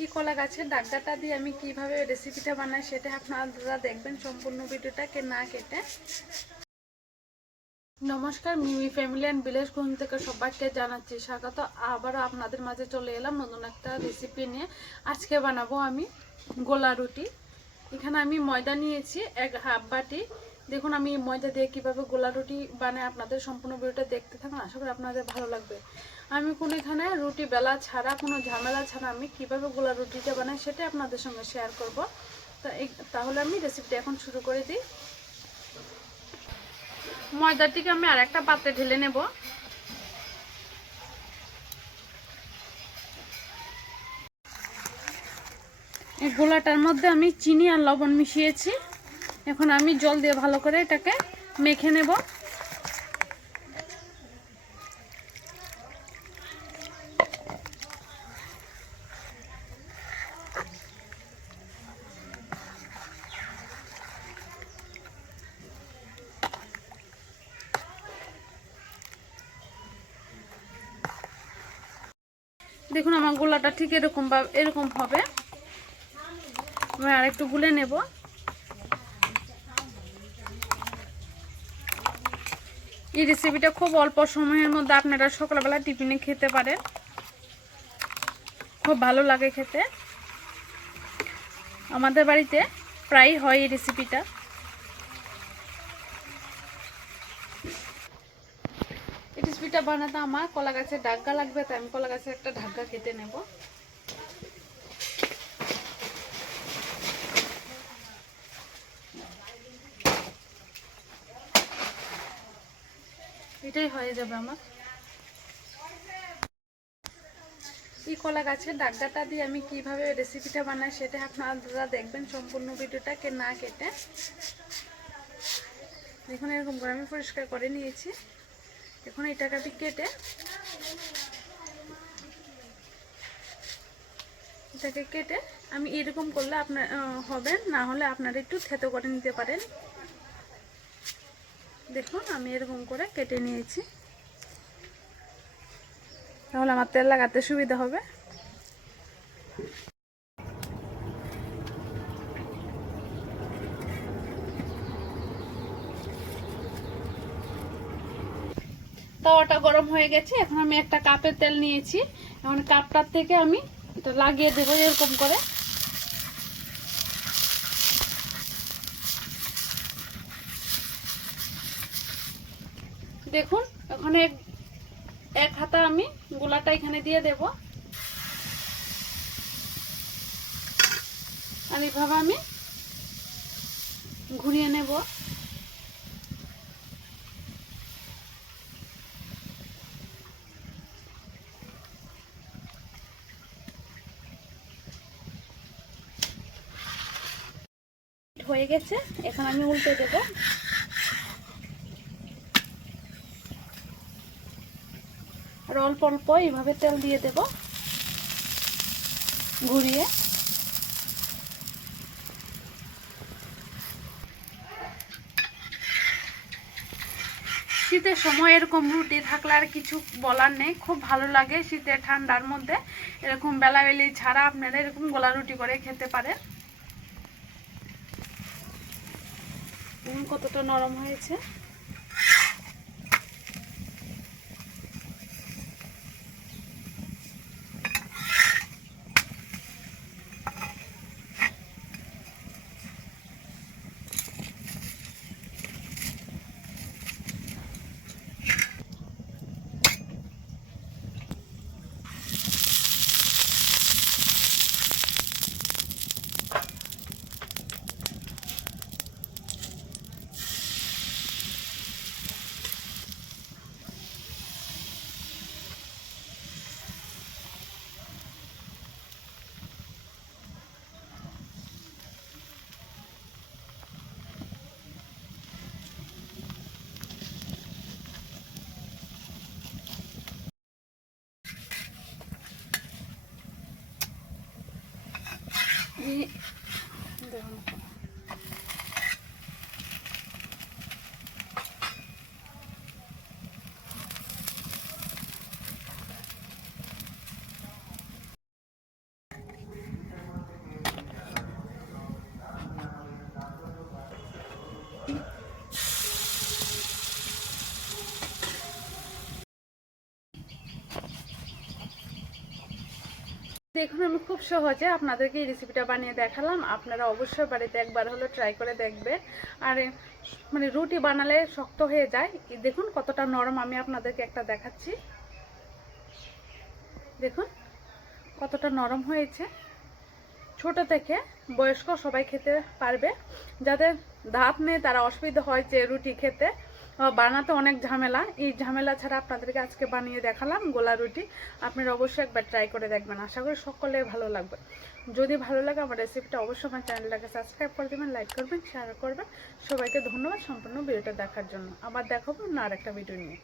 এই কলা গাছের ডাগদাটা দিয়ে আমি কীভাবে রেসিপিটা বানাই সেটা আপনারা দেখবেন সম্পূর্ণ ভিডিওটাকে না কেটে। নমস্কার, মিমি ফ্যামিলি অ্যান্ড ভিলেজ থেকে সবাইকে জানাচ্ছি স্বাগত। আবারও আপনাদের মাঝে চলে এলাম নতুন একটা রেসিপি নিয়ে। আজকে বানাবো আমি গোলা রুটি। এখানে আমি ময়দা নিয়েছি, এক হাফ বাটি। দেখুন, আমি ময়দা দিয়ে কীভাবে গোলা রুটি বানাই আপনাদের সম্পূর্ণ ভিডিওটা দেখতে থাকুন। আশা করি আপনাদের ভালো লাগবে। আমি কোনো এখানে রুটি বেলা ছাড়া, কোনো ঝামেলা ছাড়া আমি কীভাবে গোলা রুটিটা বানাই সেটা আপনাদের সঙ্গে শেয়ার করব। তা তাহলে আমি রেসিপিটা এখন শুরু করে দিই। ময়দাটিকে আমি আর একটা পাত্রে ঢেলে নেব। এই গোলাটার মধ্যে আমি চিনি আর লবণ মিশিয়েছি। এখন আমি জল দিয়ে ভালো করে এটাকে মেখে নেব। দেখুন আমার গোলাটা ঠিক এরকম এরকম হবে। আমি আর একটু গুলে নেব। এই রেসিপিটা খুব অল্প সময়ের মধ্যে আপনারা সকালবেলা টিফিনে খেতে পারেন। খুব ভালো লাগে খেতে। আমাদের বাড়িতে প্রায় হয় এই রেসিপিটা এই রেসিপিটা বানাতে আমার কলা গাছের ঢাকা লাগবে, তাই আমি কলা গাছের একটা ঢাকা কেটে নেব। এটাই হয়ে যাবে আমার। এই কলা গাছের ডাগদাটা দিয়ে আমি কীভাবে রেসিপিটা বানাই সেটা আপনারা দেখবেন সম্পূর্ণ ভিডিওটাকে না কেটে। দেখুন, এরকম করে আমি পরিষ্কার করে নিয়েছি। এখন এটাকে আমি কেটে এটাকে কেটে আমি এরকম করলে আপনার হবে, না হলে আপনারা একটু থেতো করে নিতে পারেন। দেখুন, আমি এরকম করে কেটে নিয়েছি। তাহলে আমার তেল লাগাতে সুবিধা হবে। তাওয়াটা গরম হয়ে গেছে। এখন আমি একটা কাপের তেল নিয়েছি। এখন কাপটার থেকে আমি লাগিয়ে দেবো এরকম করে। দেখুন, ওখানে এক হাতা আমি গোলাটা এখানে দিয়ে দেব। আর এভাবে আমি ঘুরিয়ে নেব। হয়ে গেছে, এখন আমি উল্টে দেবো। আর অল্প অল্প এইভাবে তেল দিয়ে দেব। ঘুরিয়ে। শীতের সময় এরকম রুটি থাকলে আর কিছু বলার নেই, খুব ভালো লাগে শীতের ঠান্ডার মধ্যে। এরকম বেলাবেলি ছাড়া আপনারা এরকম গোলা রুটি করে খেতে পারেন। কতটা নরম হয়েছে। it. দেখুন, আমি খুব সহজে আপনাদেরকে এই রেসিপিটা বানিয়ে দেখালাম। আপনারা অবশ্যই বাড়িতে একবার হলো ট্রাই করে দেখবে আর মানে রুটি বানালে শক্ত হয়ে যায়। দেখুন কতটা নরম আমি আপনাদেরকে একটা দেখাচ্ছি। দেখুন, কতটা নরম হয়েছে। ছোট থেকে বয়স্ক সবাই খেতে পারবে। যাদের দাঁত নেই, তারা অসুবিধা হয় যে রুটি খেতে। বানাতে অনেক ঝামেলা। এই ঝামেলা ছাড়া আপনাদেরকে আজকে বানিয়ে দেখালাম গোলা রুটি। আপনারা অবশ্যই একবার ট্রাই করে দেখবেন। আশা করি সকলে ভালো লাগবে। যদি ভালো লাগে আমার রেসিপিটা অবশ্যই আমার চ্যানেলটাকে সাবস্ক্রাইব করে দেবেন লাইক করবেন শেয়ার করবেন। সবাইকে ধন্যবাদ সম্পূর্ণ ভিডিওটা দেখার জন্য। আবার দেখাবো না আর একটা ভিডিও নিয়ে।